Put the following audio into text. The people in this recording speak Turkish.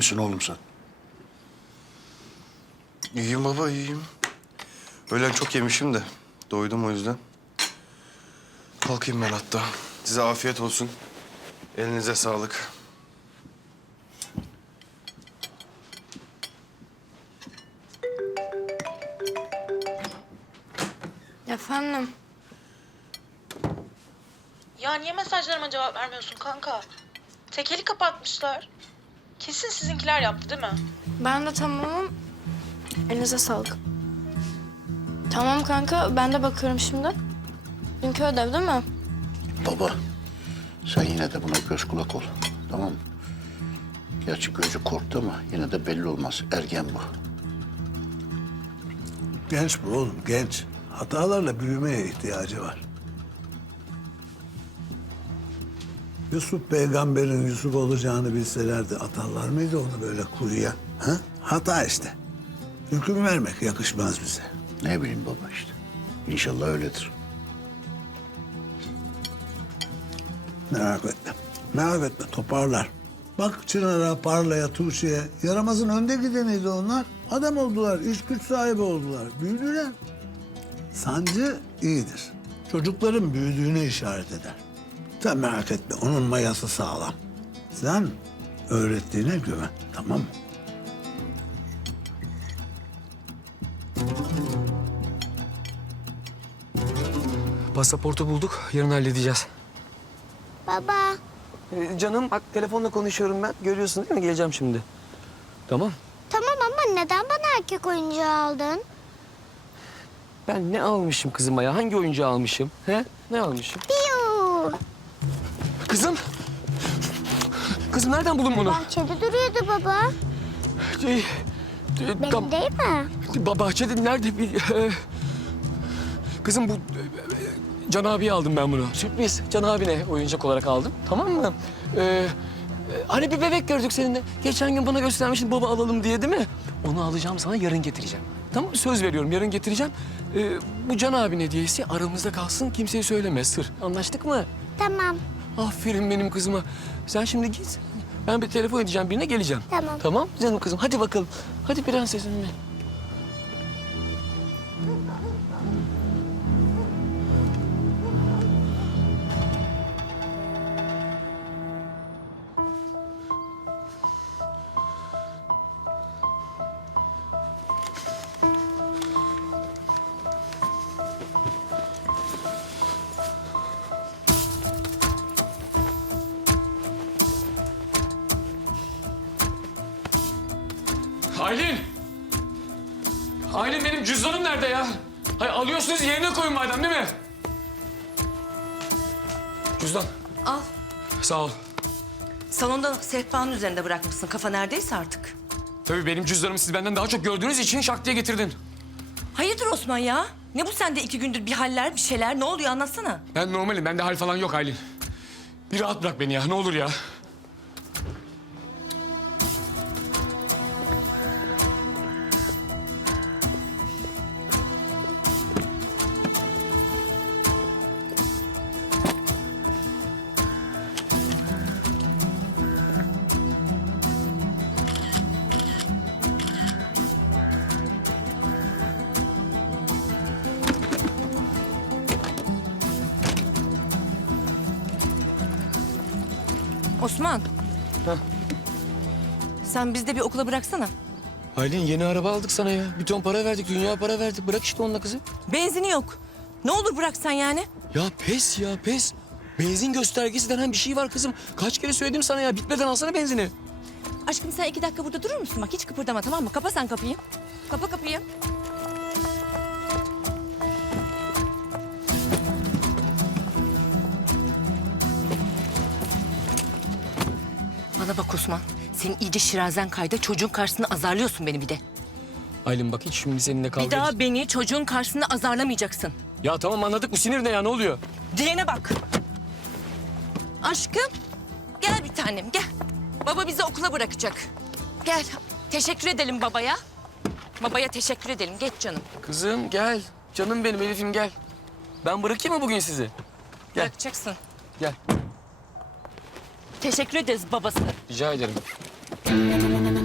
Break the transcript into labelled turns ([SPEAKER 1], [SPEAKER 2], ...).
[SPEAKER 1] misin oğlum sen?
[SPEAKER 2] İyiyim baba, iyiyim. Öğlen çok yemişim de doydum o yüzden. Kalkayım ben hatta. Size afiyet olsun. Elinize sağlık.
[SPEAKER 3] Efendim?
[SPEAKER 4] Ya niye mesajlarıma cevap vermiyorsun kanka? Tekeli kapatmışlar. Kesin sizinkiler yaptı değil mi?
[SPEAKER 3] Ben de tamamım. Elinize sağlık. Tamam kanka, ben de bakıyorum şimdi. Dünkü ödev değil mi?
[SPEAKER 1] Baba, sen yine de buna göz kulak ol. Tamam mı? Gerçi gözü korktu ama yine de belli olmaz. Ergen bu.
[SPEAKER 5] Genç bu oğlum, genç. Hatalarla büyümeye ihtiyacı var. Yusuf peygamberin Yusuf olacağını bilselerdi atarlar mıydı onu böyle kuyuya? Ha? Hata işte. Hüküm vermek yakışmaz bize.
[SPEAKER 1] Ne bileyim baba işte. İnşallah öyledir.
[SPEAKER 5] Merak etme. Merak etme, toparlar. Bak Çınar'a, Parla'ya, Tuğçe'ye. Yaramazın önde gideniydi onlar. Adam oldular, iş güç sahibi oldular. Büyüdüler. Sancı iyidir. Çocukların büyüdüğüne işaret eder. Sen merak etme, onun mayası sağlam. Sen öğrettiğine güven, tamam mı?
[SPEAKER 6] Pasaportu bulduk. Yarın halledeceğiz.
[SPEAKER 7] Baba,
[SPEAKER 6] Canım bak telefonla konuşuyorum ben. Görüyorsun değil mi? Geleceğim şimdi. Tamam.
[SPEAKER 7] tamam ama neden bana erkek oyuncağı aldın?
[SPEAKER 6] Ben ne almışım kızıma ya? Hangi oyuncağı almışım? He? Ne almışım?
[SPEAKER 7] Piyu.
[SPEAKER 6] Kızım! Kızım nereden buldun bunu?
[SPEAKER 7] Bahçede duruyordu baba.
[SPEAKER 6] Tam,
[SPEAKER 7] Benim değil mi?
[SPEAKER 6] bahçede nerede? Kızım bu... Can abiye aldım ben bunu. Sürpriz. Can abine oyuncak olarak aldım. Tamam mı? Hani bir bebek gördük seninle. Geçen gün bana göstermiştin baba alalım diye değil mi? Onu alacağım sana yarın getireceğim. Tamam mı? Söz veriyorum yarın getireceğim. Bu Can abinin hediyesi aramızda kalsın kimseye söyleme sır. Anlaştık mı?
[SPEAKER 7] Tamam,
[SPEAKER 6] Aferin benim kızıma. Sen şimdi git. Ben bir telefon edeceğim birine geleceğim.
[SPEAKER 7] tamam.
[SPEAKER 6] Tamam canım kızım hadi bakalım. Hadi prensesim benim. Aylin! Aylin benim cüzdanım nerede ya? Hayır alıyorsunuz yerine koyun madem değil mi? Cüzdan.
[SPEAKER 8] Al.
[SPEAKER 6] Sağ ol.
[SPEAKER 8] Salonda sehpanın üzerinde bırakmışsın. Kafa neredeyse artık.
[SPEAKER 6] Tabii benim cüzdanımı siz benden daha çok gördüğünüz için şak diye getirdin.
[SPEAKER 8] Hayırdır Osman ya? Ne bu sende 2 gündür bir haller, bir şeyler? Ne oluyor anlatsana.
[SPEAKER 6] Ben normalim. Bende hal falan yok Aylin. Bir rahat bırak beni ya. Ne olur ya.
[SPEAKER 8] Osman.
[SPEAKER 6] Heh.
[SPEAKER 8] Sen bizde bir okula bıraksana.
[SPEAKER 6] Aylin yeni araba aldık sana ya. Bir ton para verdik. Dünya para verdik. Bırak işte onunla kızı.
[SPEAKER 8] Benzini yok. Ne olur bıraksan yani.
[SPEAKER 6] Ya pes ya pes. Benzin göstergesi denen bir şey var kızım. Kaç kere söyledim sana ya. Bitmeden alsana benzini.
[SPEAKER 8] Aşkım sen 2 dakika burada durur musun? Bak hiç kıpırdama tamam mı? Kapa sen kapıyı. Kapa kapıyı. Bana bak Osman. Senin iyice şirazen kaydı. Çocuğun karşısında azarlıyorsun beni bir de.
[SPEAKER 6] Aylin bak hiç şimdi seninle kavga
[SPEAKER 8] Bir daha beni çocuğun karşısında azarlamayacaksın.
[SPEAKER 6] Ya tamam anladık. Bu sinir ne ya? Ne oluyor?
[SPEAKER 8] Diyene bak. Aşkım, gel bir tanem, gel. Baba bizi okula bırakacak. Gel, teşekkür edelim babaya. Babaya teşekkür edelim, geç canım.
[SPEAKER 6] Kızım gel. Canım benim Elif'im gel. Ben bırakayım mı bugün sizi? Gel.
[SPEAKER 8] Bırakacaksın.
[SPEAKER 6] Gel.
[SPEAKER 8] Teşekkür ederiz babası.
[SPEAKER 6] Rica ederim.
[SPEAKER 7] Nene nene nene